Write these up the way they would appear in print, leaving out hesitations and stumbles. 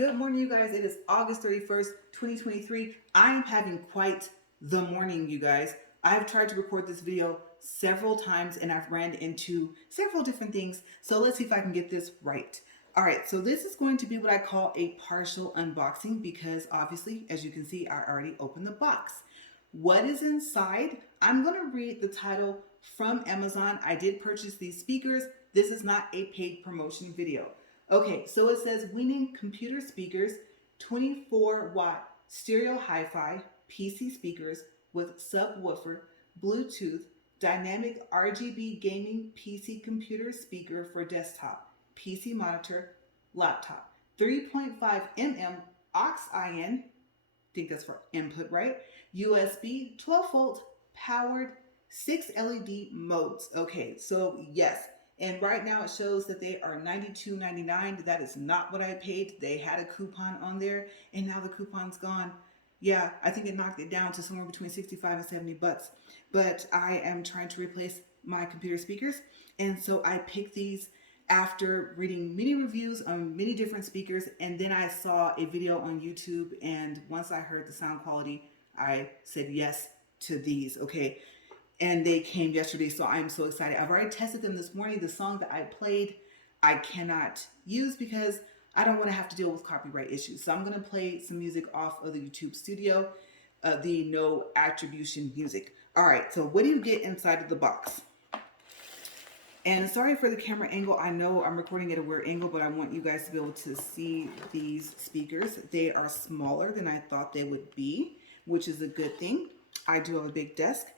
Good morning, you guys. It is August 31st, 2023. I am having quite the morning, you guys. I've tried to record this video several times and I've ran into several different things. So let's see if I can get this right. All right, so this is going to be what I call a partial unboxing because obviously, as you can see, I already opened the box. What is inside? I'm going to read the title from Amazon. I did purchase these speakers. This is not a paid promotion video. Okay, so it says Weenon Computer Speakers, 24-watt stereo hi-fi PC speakers with subwoofer, Bluetooth, dynamic RGB gaming PC computer speaker for desktop, PC monitor, laptop, 3.5 mm AUX-in, think that's for input, right? USB, 12 volt, powered, 6 LED modes. Okay, so yes. And right now it shows that they are $92.99. That is not what I paid. They had a coupon on there and now the coupon's gone. Yeah, I think it knocked it down to somewhere between 65 and 70 bucks. But I am trying to replace my computer speakers. And so I picked these after reading many reviews on many different speakers. And then I saw a video on YouTube. And once I heard the sound quality, I said yes to these. Okay. And they came yesterday, so I'm so excited. I've already tested them this morning. The song that I played, I cannot use because I don't want to have to deal with copyright issues. So I'm going to play some music off of the YouTube studio, the no attribution music. All right, so what do you get inside of the box? And sorry for the camera angle. I know I'm recording at a weird angle, but I want you guys to be able to see these speakers. They are smaller than I thought they would be, which is a good thing. I do have a big desk.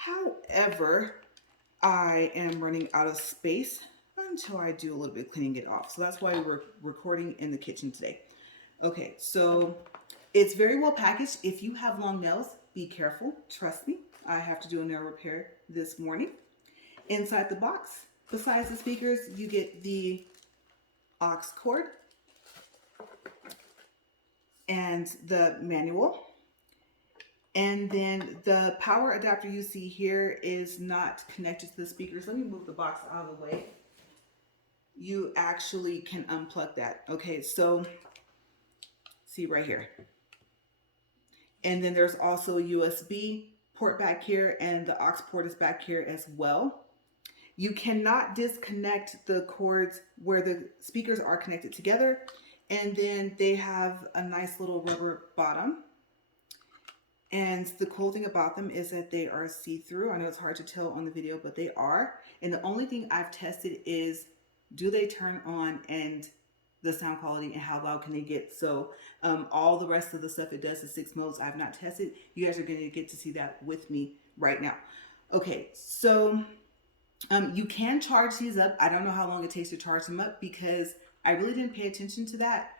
However, I am running out of space until I do a little bit of cleaning it off. So that's why we're recording in the kitchen today. Okay, so it's very well packaged. If you have long nails, be careful. Trust me, I have to do a nail repair this morning. Inside the box, besides the speakers, you get the aux cord and the manual. And then the power adapter you see here is not connected to the speakers. Let me move the box out of the way. You actually can unplug that. Okay, so see right here. And then there's also a USB port back here and the aux port is back here as well. You cannot disconnect the cords where the speakers are connected together. And then they have a nice little rubber bottom. And the cool thing about them is that they are see-through. I know it's hard to tell on the video, but they are. And the only thing I've tested is, do they turn on and the sound quality and how loud can they get? So all the rest of the stuff it does is 6 modes I've not tested. You guys are going to get to see that with me right now. Okay, so you can charge these up. I don't know how long it takes to charge them up because I really didn't pay attention to that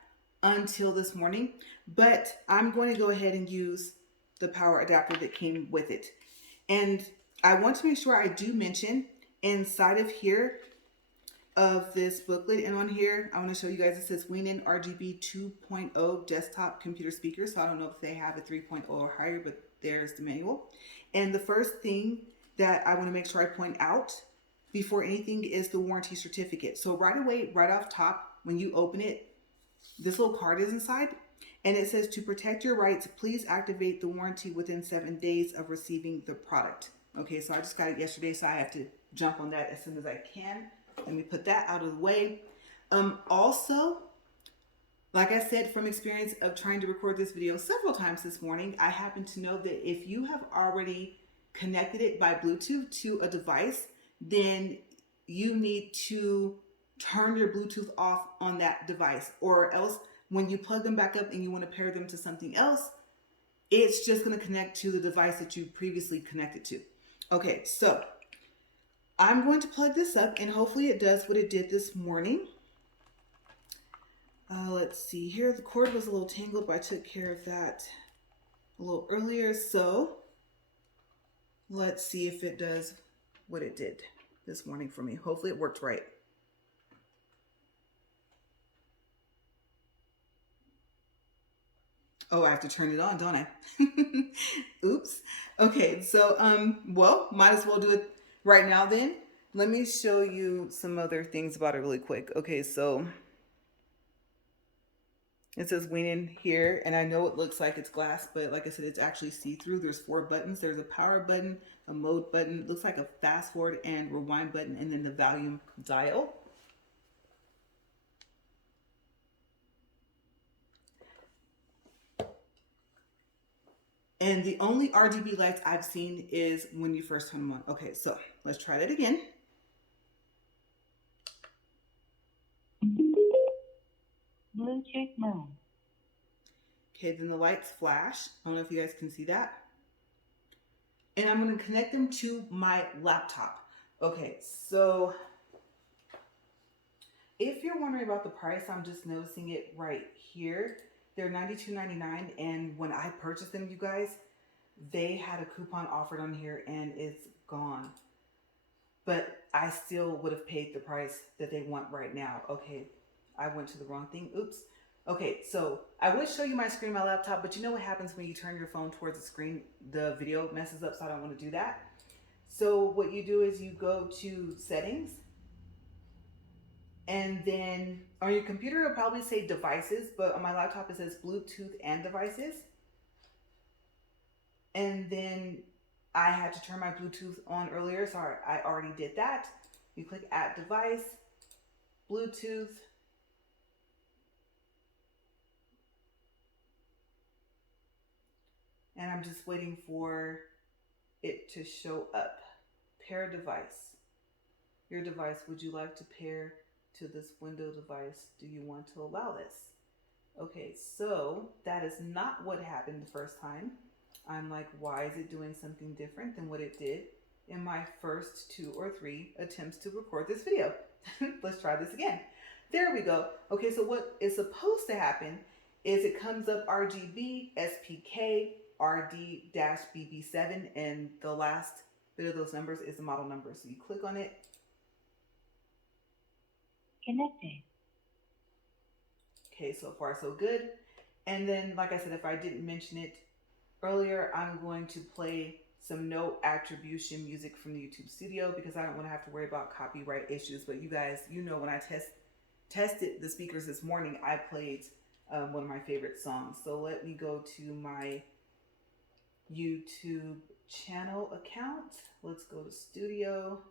until this morning. But I'm going to go ahead and use the power adapter that came with it. And I want to make sure I do mention inside of here of this booklet and on here, I want to show you guys, it says Weenon RGB 2.0 desktop computer speaker. So I don't know if they have a 3.0 or higher, but there's the manual. And the first thing that I want to make sure I point out before anything is the warranty certificate. So right away, right off top, when you open it, this little card is inside. And it says, to protect your rights, please activate the warranty within 7 days of receiving the product. Okay, so I just got it yesterday, so I have to jump on that as soon as I can. Let me put that out of the way. Also, like I said, from experience of trying to record this video several times this morning, I happen to know that if you have already connected it by Bluetooth to a device, then you need to turn your Bluetooth off on that device, or else when you plug them back up and you want to pair them to something else, it's just going to connect to the device that you previously connected to. Okay, so I'm going to plug this up and hopefully it does what it did this morning. Let's see here. The cord was a little tangled, but I took care of that a little earlier. So let's see if it does what it did this morning for me. Hopefully it worked right. Oh, I have to turn it on, don't I? Oops. Okay, so, well, might as well do it right now then. Let me show you some other things about it really quick. Okay, so It says Weenon here, and I know it looks like it's glass, but like I said, it's actually see-through. There's 4 buttons. There's a power button, a mode button, looks like a fast forward and rewind button, and then the volume dial. And the only RGB lights I've seen is when you first turn them on. Okay, so let's try that again. Bluetooth mode. Okay, then the lights flash. I don't know if you guys can see that. And I'm going to connect them to my laptop. Okay, so if you're wondering about the price, I'm just noticing it right here. They're $92.99, and when I purchased them, you guys, they had a coupon offered on here and it's gone. But I still would have paid the price that they want right now. Okay, I went to the wrong thing. Oops. Okay, so I would show you my screen on my laptop, but you know what happens when you turn your phone towards the screen? The video messes up, so I don't want to do that. So what you do is you go to settings, and then on your computer it'll probably say devices, but on my laptop it says Bluetooth and devices. And then I had to turn my Bluetooth on earlier, so I already did that. You click add device, Bluetooth, and I'm just waiting for it to show up. Pair device. Your device, would you like to pair to this window device? Do you want to allow this? Okay, so that is not what happened the first time. I'm like, why is it doing something different than what it did in my first 2 or 3 attempts to record this video? Let's try this again. There we go. Okay, so what is supposed to happen is it comes up RGB, SPK, RD-BB7, and the last bit of those numbers is the model number. So you click on it. Connected. Okay, so far so good. And then, like I said, if I didn't mention it earlier, I'm going to play some no attribution music from the YouTube studio because I don't want to have to worry about copyright issues. But you guys, you know, when I tested the speakers this morning, I played one of my favorite songs. So let me go to my YouTube channel account. Let's go to studio.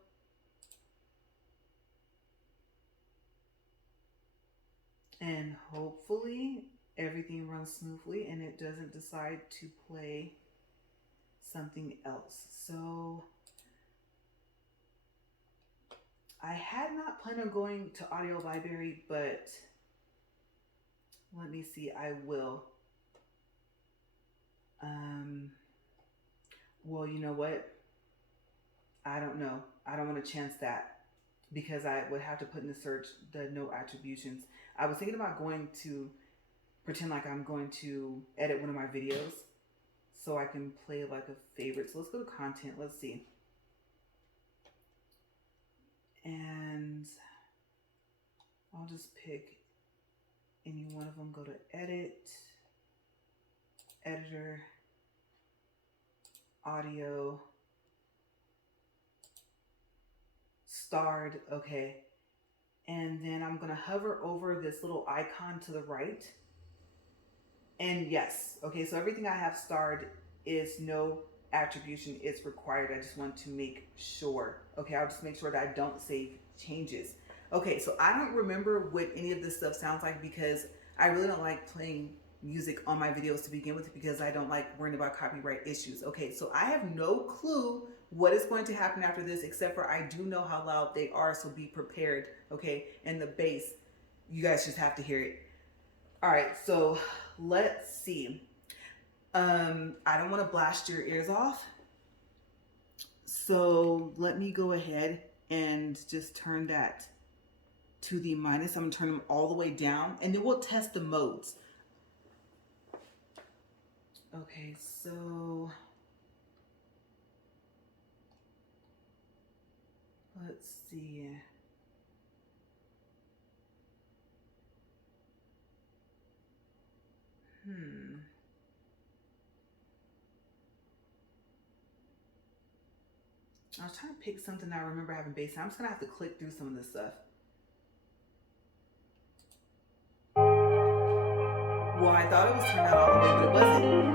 And hopefully everything runs smoothly and it doesn't decide to play something else. So I had not planned on going to Audio Library, but let me see, I will. Well, you know what? I don't know. I don't want to chance that because I would have to put in the search the no attributions. I was thinking about going to pretend like I'm going to edit one of my videos so I can play like a favorite. So let's go to content. Let's see. And I'll just pick any one of them. Go to edit, editor, audio, starred. Okay. And then I'm going to hover over this little icon to the right. And yes, okay, so everything I have starred is no attribution is required. I just want to make sure. Okay, I'll just make sure that I don't save changes. Okay, so I don't remember what any of this stuff sounds like because I really don't like playing music on my videos to begin with because I don't like worrying about copyright issues. Okay, so I have no clue what is going to happen after this except for I do know how loud they are, so be prepared. Okay, and the bass, you guys just have to hear it. All right, so let's see. I don't want to blast your ears off, so let me go ahead and just turn that to the minus. I'm gonna turn them all the way down and then we'll test the modes. Okay, so let's see. I was trying to pick something I remember having bass. I'm just gonna have to click through some of this stuff. Well, I thought it was turned out all the way, but it wasn't.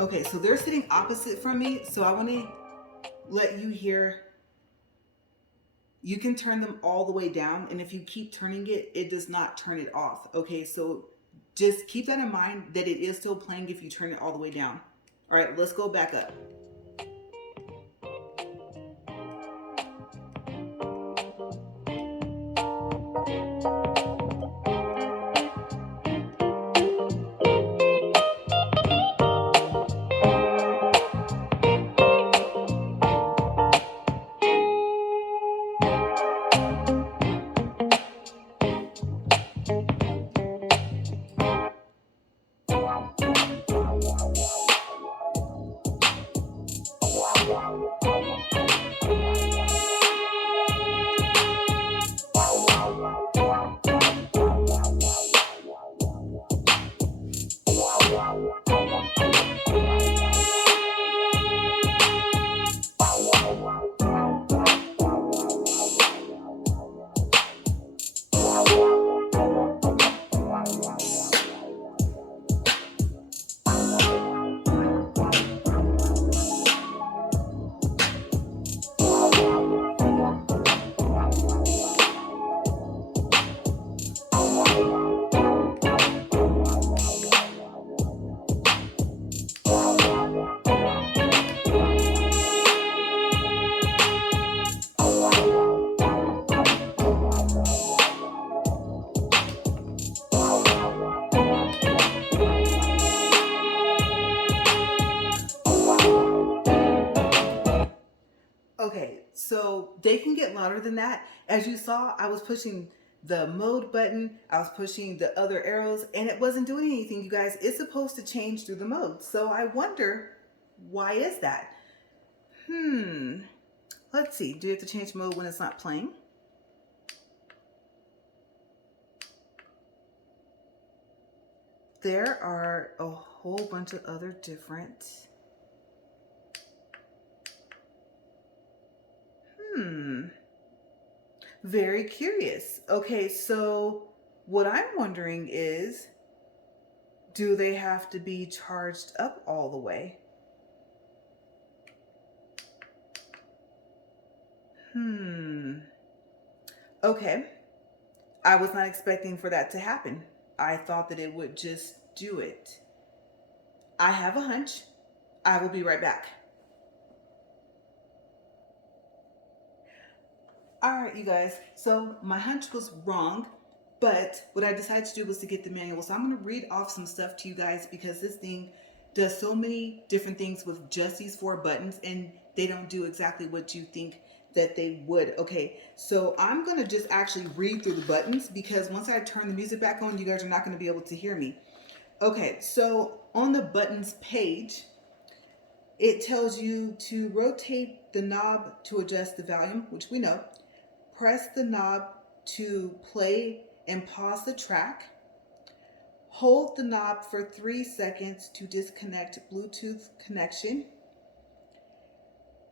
Okay, so they're sitting opposite from me, so I want to let you hear. You can turn them all the way down, and if you keep turning it, it does not turn it off. Okay, so just keep that in mind that it is still playing if you turn it all the way down. All right, let's go back up. Okay, so they can get louder than that. As you saw, I was pushing the mode button, I was pushing the other arrows, and it wasn't doing anything, you guys. It's supposed to change through the mode. So I wonder, why is that? Let's see. Do you have to change mode when it's not playing? There are a whole bunch of other different... Very curious. Okay, so what I'm wondering is, do they have to be charged up all the way? Okay. I was not expecting for that to happen. I thought that it would just do it. I have a hunch. I will be right back. All right, you guys. So my hunch was wrong, but what I decided to do was to get the manual. So I'm going to read off some stuff to you guys because this thing does so many different things with just these 4 buttons, and they don't do exactly what you think that they would. Okay, so I'm going to just actually read through the buttons because once I turn the music back on, you guys are not going to be able to hear me. Okay, so on the buttons page, it tells you to rotate the knob to adjust the volume, which we know. Press the knob to play and pause the track. Hold the knob for 3 seconds to disconnect Bluetooth connection.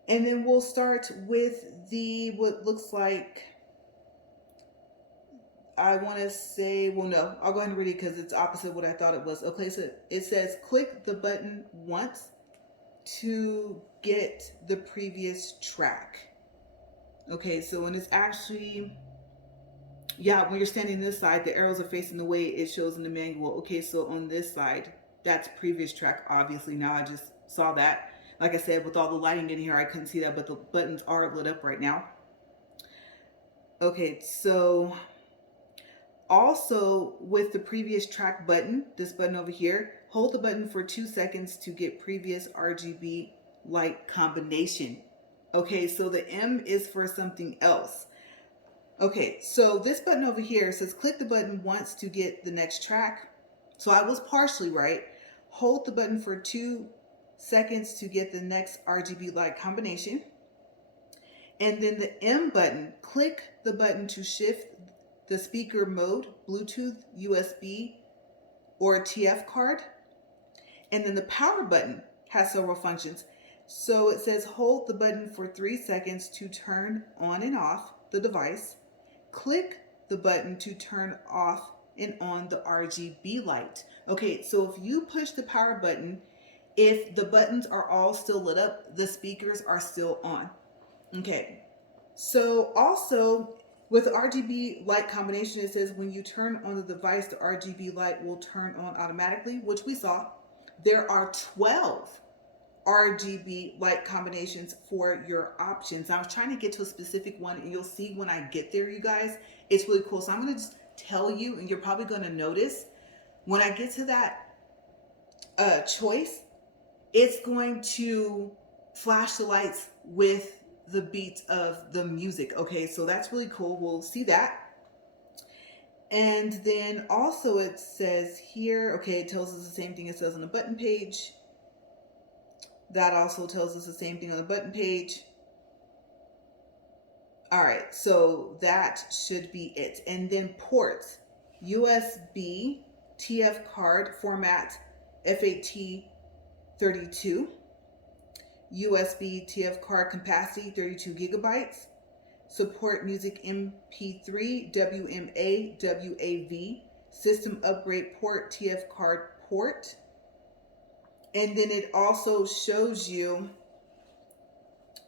And then we'll start with what looks like, I want to say, well, no, I'll go ahead and read it because it's opposite what I thought it was. Okay, so it says click the button once to get the previous track. Okay, so when it's actually, yeah, when you're standing this side, the arrows are facing the way it shows in the manual. Okay, so on this side, that's previous track, obviously. Now I just saw that. Like I said, with all the lighting in here, I couldn't see that, but the buttons are lit up right now. Okay, so also with the previous track button, this button over here, hold the button for 2 seconds to get previous RGB light combination. Okay, so the M is for something else. Okay, so this button over here says click the button once to get the next track. So I was partially right. Hold the button for 2 seconds to get the next RGB light combination. And then the M button, click the button to shift the speaker mode, Bluetooth, USB, or TF card. And then the power button has several functions. So it says hold the button for 3 seconds to turn on and off the device. Click the button to turn off and on the RGB light. Okay, so if you push the power button, if the buttons are all still lit up, the speakers are still on. Okay, so also with RGB light combination, it says when you turn on the device, the RGB light will turn on automatically, which we saw. There are 12 RGB light combinations for your options. I was trying to get to a specific one, and you'll see when I get there, you guys. It's really cool. So I'm going to just tell you, and you're probably going to notice when I get to that choice, it's going to flash the lights with the beat of the music. Okay, so that's really cool. We'll see that. And then also it says here, okay, it tells us the same thing it says on the button page. That also tells us the same thing on the button page. All right, so that should be it. And then ports, USB, TF card format, FAT32, USB TF card capacity 32 gigabytes, support music MP3, WMA, WAV, system upgrade port, TF card port. And then it also shows you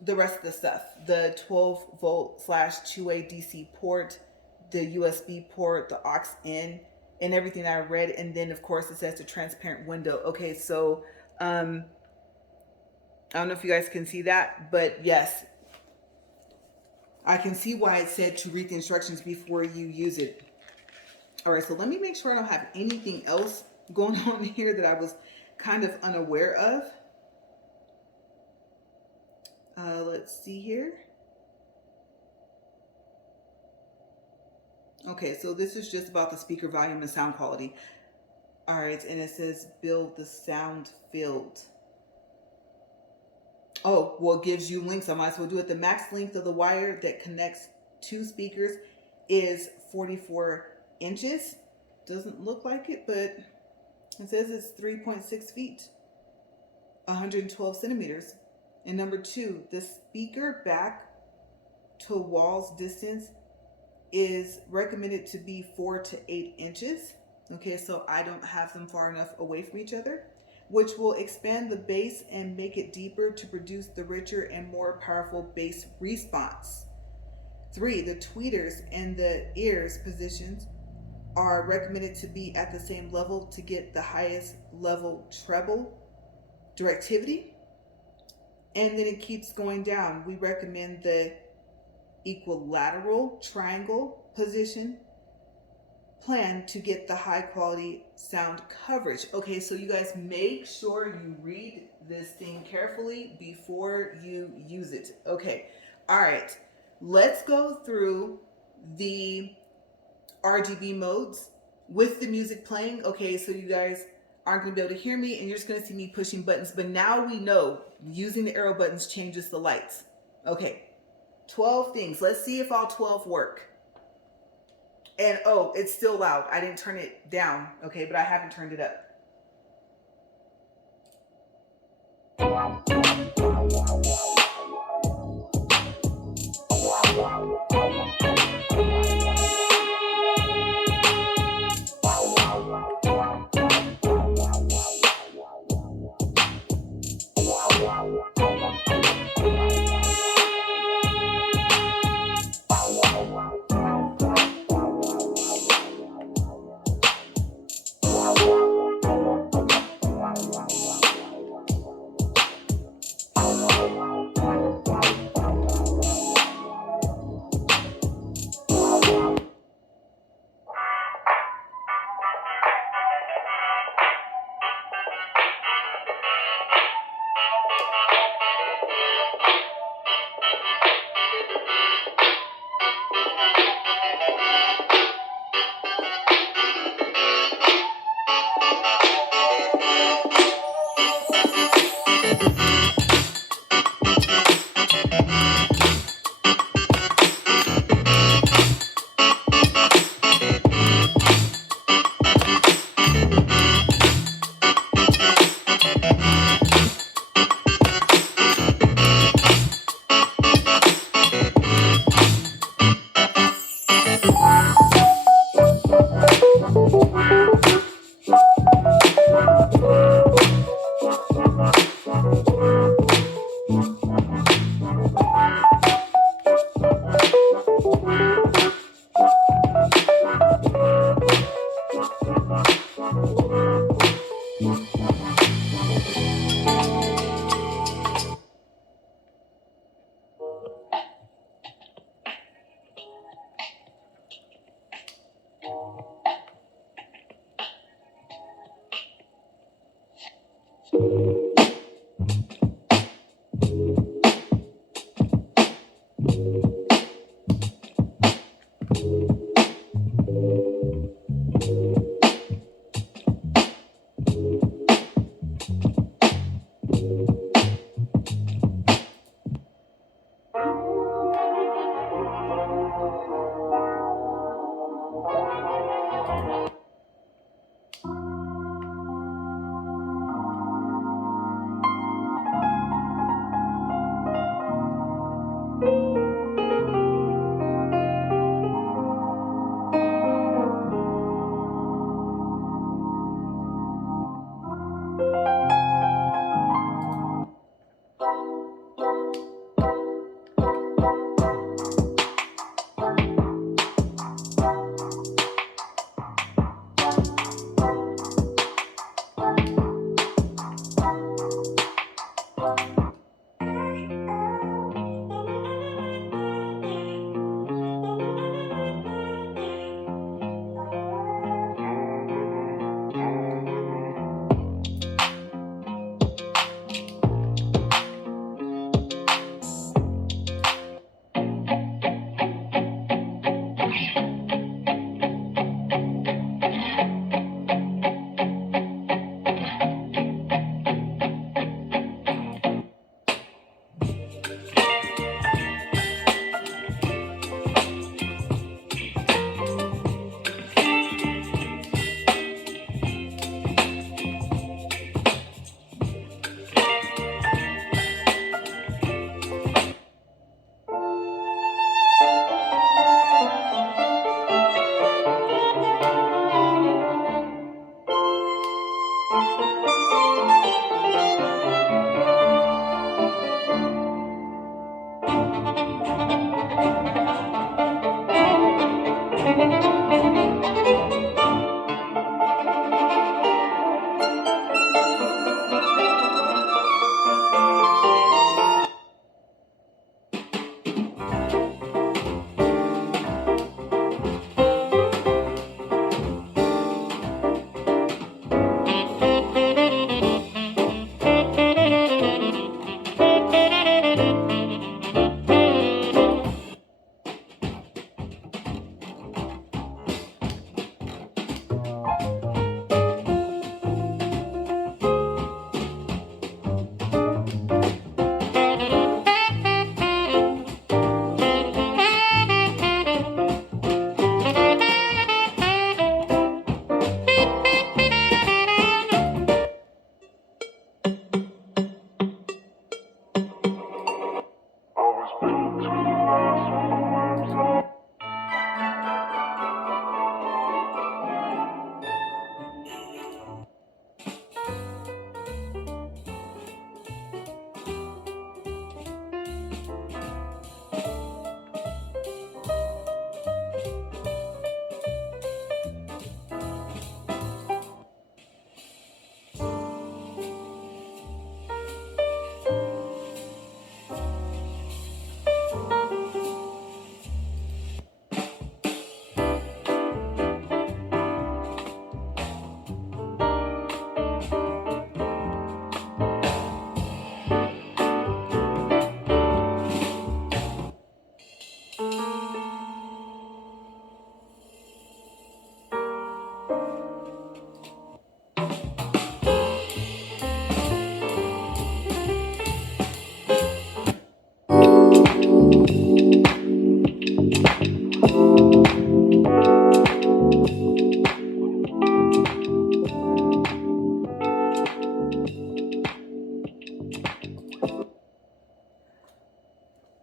the rest of the stuff, the 12 volt / 2A DC port, the USB port, the AUX-in, and everything that I read. And then of course it says the transparent window. Okay, so I don't know if you guys can see that, but yes, I can see why it said to read the instructions before you use it. All right, so let me make sure I don't have anything else going on here that I was kind of unaware of. Let's see here. Okay, so this is just about the speaker volume and sound quality. All right, and it says build the sound field. Oh, well, it gives you links. I might as well do it. The max length of the wire that connects two speakers is 44 inches. Doesn't look like it, but it says it's 3.6 feet, 112 centimeters. And number 2, the speaker back to wall's distance is recommended to be 4 to 8 inches. Okay, so I don't have them far enough away from each other, which will expand the bass and make it deeper to produce the richer and more powerful bass response. 3, the tweeters and the ears positions are recommended to be at the same level to get the highest level treble directivity. And then it keeps going down. We recommend the equilateral triangle position plan to get the high quality sound coverage. Okay, so you guys make sure you read this thing carefully before you use it. Okay, all right, let's go through the RGB modes with the music playing. Okay, so you guys aren't going to be able to hear me and you're just going to see me pushing buttons, but now we know using the arrow buttons changes the lights. Okay, 12 things. Let's see if all 12 work. And oh, it's still loud. I didn't turn it down, okay, but I haven't turned it up.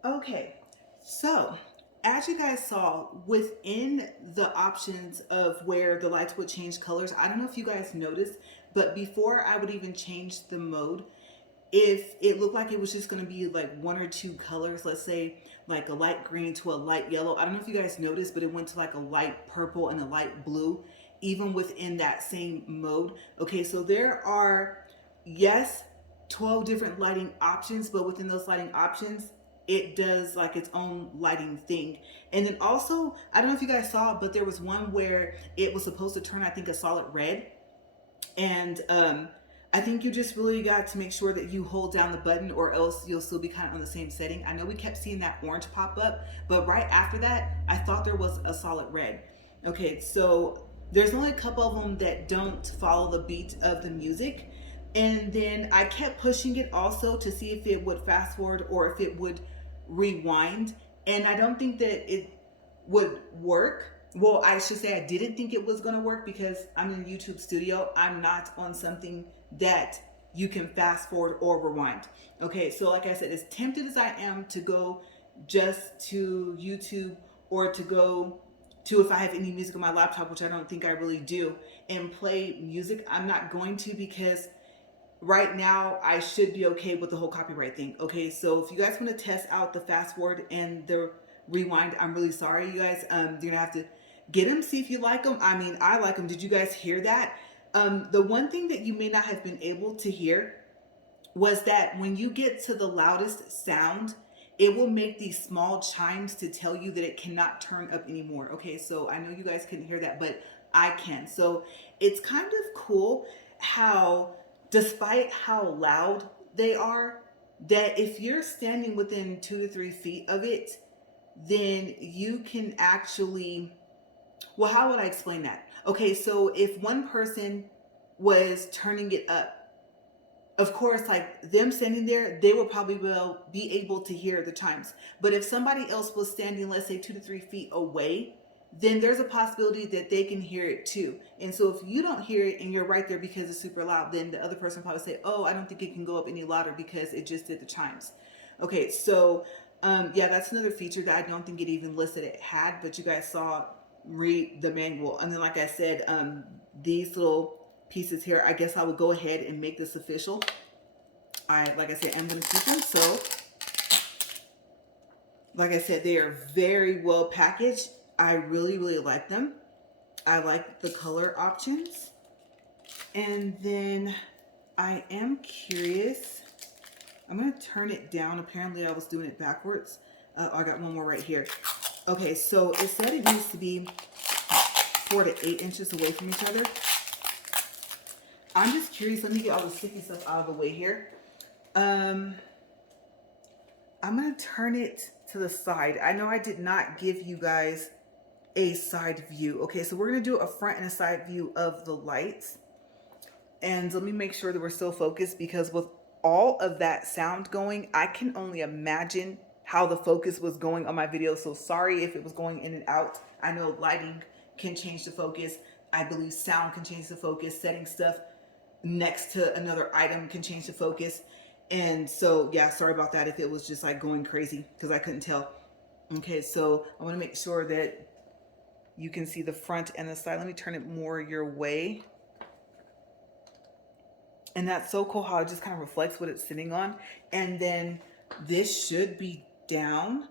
Okay, so as you guys saw within the options of where the lights would change colors, I don't know if you guys noticed, but before I would even change the mode, if it looked like it was just going to be like one or two colors, let's say like a light green to a light yellow. I don't know if you guys noticed, but it went to like a light purple and a light blue, even within that same mode. Okay, so there are, yes, 12 different lighting options, but within those lighting options, it does like its own lighting thing. And then also, I don't know if you guys saw, but there was one where it was supposed to turn, I think, a solid red. And I think you just really got to make sure that you hold down the button, or else you'll still be kind of on the same setting. I know we kept seeing that orange pop up, but right after that, I thought there was a solid red. Okay, so there's only a couple of them that don't follow the beat of the music, And then I kept pushing it also to see if it would fast forward or if it would rewind. And I don't think that it would work. Well, I should say I didn't think it was going to work because I'm in YouTube Studio. I'm not on something that you can fast forward or rewind. Okay, so like I said, as tempted as I am to go just to YouTube or to go to, if I have any music on my laptop, which I don't think I really do, and play music, I'm not going to, because right now I should be okay with the whole copyright thing. Okay, so if you guys want to test out the fast forward and the rewind, I'm really sorry, you guys. You're gonna have to get them, see if you like them. I mean, I like them. Did you guys hear that? The one thing that you may not have been able to hear was that when you get to the loudest sound, it will make these small chimes to tell you that it cannot turn up anymore. Okay, so I know you guys couldn't hear that, but I can. So it's kind of cool how, despite how loud they are, that if you're standing within 2 to 3 feet of it, then you can actually, well, how would I explain that? Okay, so if one person was turning it up, of course, like them standing there, they will probably will be able to hear the chimes. But if somebody else was standing, let's say 2 to 3 feet away, then there's a possibility that they can hear it too. And so if you don't hear it and you're right there because it's super loud, then the other person probably say, "Oh, I don't think it can go up any louder because it just did the chimes." Okay, so yeah, that's another feature that I don't think it even listed it had, but you guys saw, read the manual. And then, like I said, these little pieces here, I guess I would go ahead and make this official. Like I said, I'm going to keep them. So, like I said, they are very well packaged. I really, really like them. I like the color options. And then I am curious. I'm going to turn it down. Apparently I was doing it backwards. I got one more right here. Okay, so it said it needs to be 4 to 8 inches away from each other. I'm just curious. Let me get all the sticky stuff out of the way here. I'm going to turn it to the side. I know I did not give you guys a side view. Okay, so we're going to do a front and a side view of the lights. And let me make sure that we're still focused, because with all of that sound going, I can only imagine how the focus was going on my video. So sorry if it was going in and out. I know lighting can change the focus. I believe sound can change the focus. Setting stuff next to another item can change the focus. And so, yeah, sorry about that if it was just like going crazy because I couldn't tell. Okay, so I want to make sure that you can see the front and the side. Let me turn it more your way. And that's so cool how it just kind of reflects what it's sitting on. And then this should be down.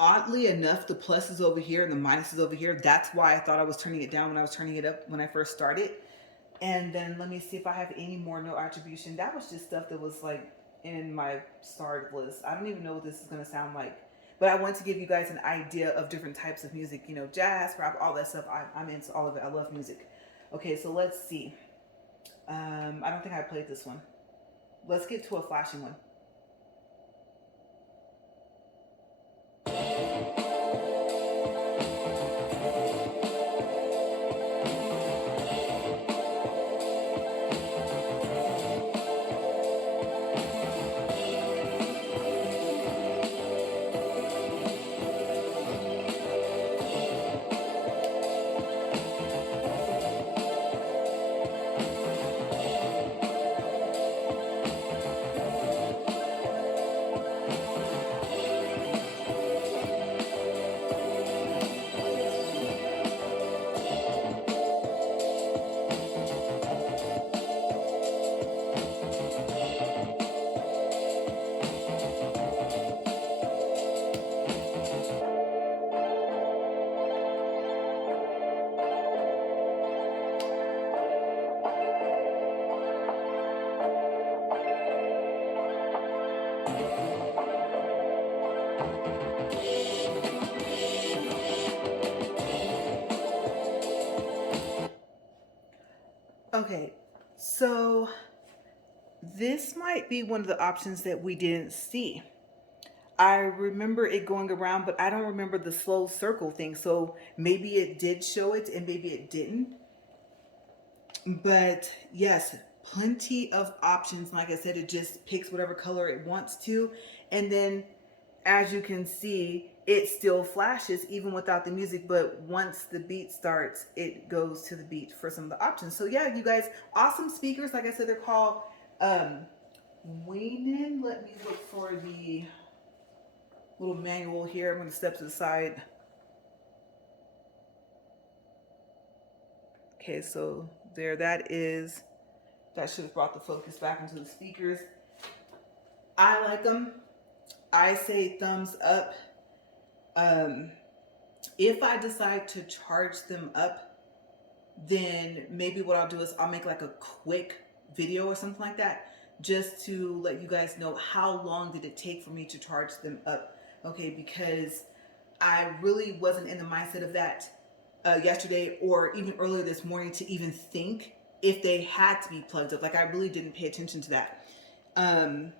Oddly enough, the plus is over here and the minus is over here. That's why I thought I was turning it down when I was turning it up when I first started. And then let me see if I have any more no attribution. That was just stuff that was like in my starred list. I don't even know what this is going to sound like. But I want to give you guys an idea of different types of music. You know, jazz, rap, all that stuff. I'm into all of it. I love music. Okay, so let's see. I don't think I played this one. Let's get to a flashing one. Okay, so this might be one of the options that we didn't see. I remember it going around, but I don't remember the slow circle thing. So maybe it did show it and maybe it didn't. But yes, plenty of options. Like I said, it just picks whatever color it wants to. And then as you can see, it still flashes even without the music, but once the beat starts, it goes to the beat for some of the options. So yeah, you guys, awesome speakers. Like I said, they're called um Weenon. Let me look for the little manual here. I'm going to step to the side. Okay, so there that is. That should have brought the focus back into the speakers. I like them. I say thumbs up. Um, if I decide to charge them up, then maybe what I'll do is I'll make like a quick video or something like that, just to let you guys know how long did it take for me to charge them up. Okay, because I really wasn't in the mindset of that yesterday or even earlier this morning to even think if they had to be plugged up. Like I really didn't pay attention to that. And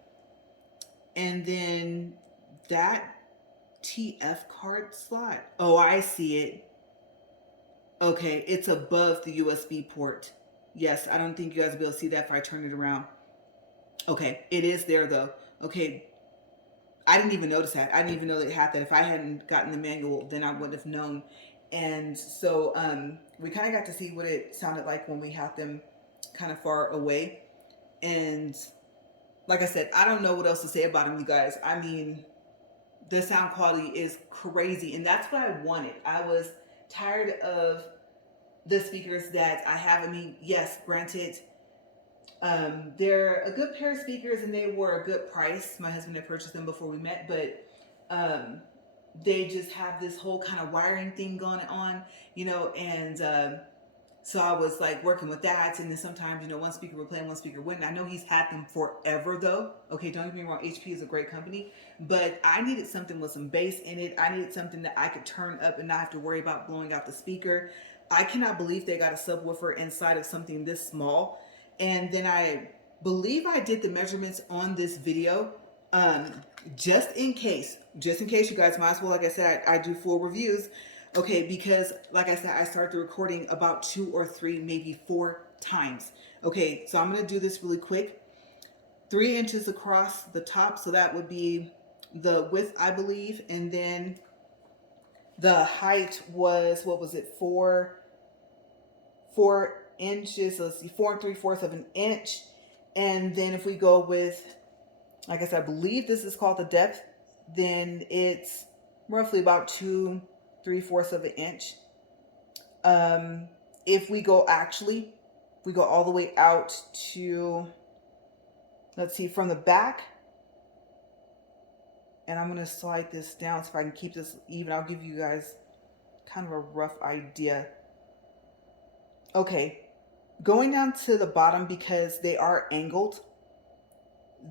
then that TF card slot. Oh, I see it. Okay, it's above the USB port. Yes, I don't think you guys will be able to see that if I turn it around. Okay, it is there though. Okay, I didn't even notice that. I didn't even know that it had that. If I hadn't gotten the manual, then I wouldn't have known. And so we kind of got to see what it sounded like when we had them kind of far away. And like I said, I don't know what else to say about them, you guys. I mean, the sound quality is crazy, and that's what I wanted. I was tired of the speakers that I have. I mean, yes, granted, they're a good pair of speakers and they were a good price. My husband had purchased them before we met, but they just have this whole kind of wiring thing going on, you know, and so I was like working with that, and then sometimes, you know, one speaker would play and one speaker wouldn't. I know he's had them forever though. Okay, don't get me wrong, HP is a great company, but I needed something with some bass in it. I needed something that I could turn up and not have to worry about blowing out the speaker. I cannot believe they got a subwoofer inside of something this small. And then I believe I did the measurements on this video, um, just in case you guys, might as well, like I said, I do full reviews. Okay, because like I said, I started the recording about 2 or 3, maybe 4 times. Okay, so I'm gonna do this really quick. 3 inches across the top, so that would be the width, I believe, and then the height was, what was it, 4 inches. So let's see, 4 3/4 of an inch. And then if we go with, like I said, I believe this is called the depth, then it's roughly about 2 3/4 of an inch. If we go all the way out to, let's see, from the back, and I'm going to slide this down so if I can keep this even. I'll give you guys kind of a rough idea. Okay, going down to the bottom, because they are angled,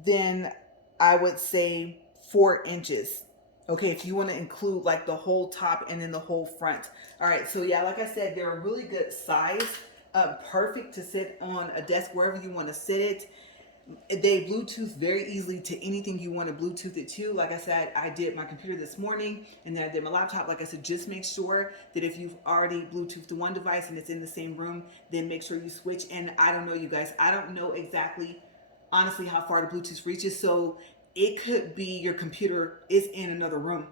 then I would say 4 inches. Okay, if you want to include like the whole top and then the whole front. All right, so yeah, like I said, they're a really good size, perfect to sit on a desk, wherever you want to sit it. They Bluetooth very easily to anything you want to Bluetooth it to. Like I said, I did my computer this morning, and then I did my laptop. Like I said, just make sure that if you've already Bluetoothed to one device and it's in the same room, then make sure you switch. And I don't know, you guys, I don't know exactly, honestly, how far the Bluetooth reaches. So it could be your computer is in another room.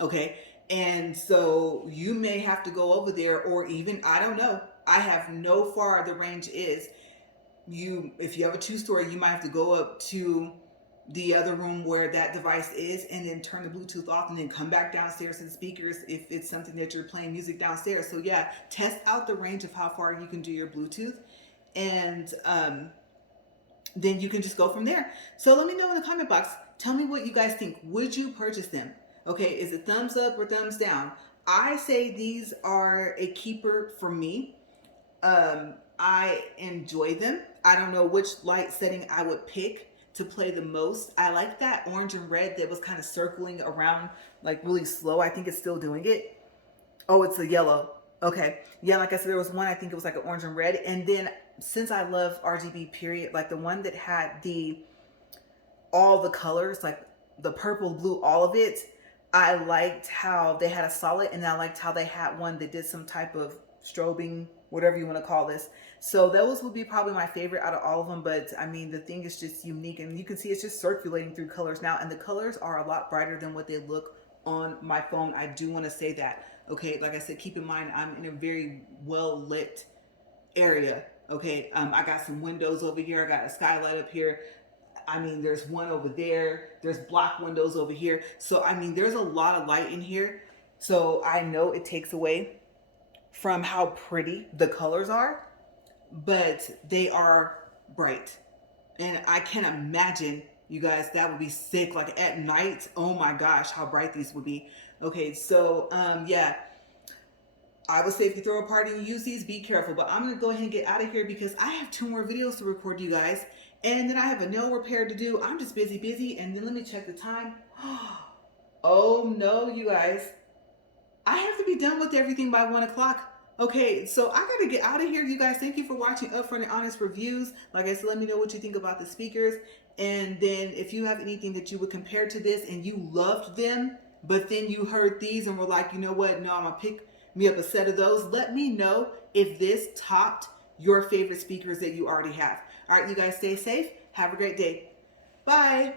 Okay. And so you may have to go over there, or even, I don't know. I have no far the range is. If you have a 2-story, you might have to go up to the other room where that device is, and then turn the Bluetooth off, and then come back downstairs to the speakers if it's something that you're playing music downstairs. So yeah, test out the range of how far you can do your Bluetooth, and then you can just go from there. So let me know in the comment box. Tell me what you guys think. Would you purchase them? Okay, is it thumbs up or thumbs down? I say these are a keeper for me. I enjoy them. I don't know which light setting I would pick to play the most. I like that orange and red that was kind of circling around like really slow. I think it's still doing it. Oh, it's a yellow. Okay. Yeah, like I said, there was one, I think it was like an orange and red. And then since I love RGB period, like the one that had all the colors, like the purple, blue, all of it, I liked how they had a solid, and I liked how they had one that did some type of strobing whatever you want to call this. So those would be probably my favorite out of all of them. But I mean, the thing is just unique, and you can see it's just circulating through colors now, and the colors are a lot brighter than what they look on my phone. I do want to say that. Okay, like I said, keep in mind I'm in a very well lit area. Okay, I got some windows over here. I got a skylight up here. I mean, there's one over there. There's block windows over here. So I mean, there's a lot of light in here. So I know it takes away from how pretty the colors are, but they are bright. And I can imagine, you guys, that would be sick. Like at night, oh my gosh, how bright these would be. Okay, so yeah, I would say if you throw a party and use these, be careful. But I'm going to go ahead and get out of here because I have 2 more videos to record, you guys. And then I have a nail repair to do. I'm just busy. And then let me check the time. Oh no, you guys. I have to be done with everything by 1 o'clock. Okay, so I gotta get out of here. You guys, thank you for watching Upfront and Honest Reviews. Like I said, let me know what you think about the speakers. And then if you have anything that you would compare to this and you loved them, but then you heard these and were like, you know what, no, I'm gonna pick me up a set of those. Let me know if this topped your favorite speakers that you already have. All right, you guys stay safe. Have a great day. Bye.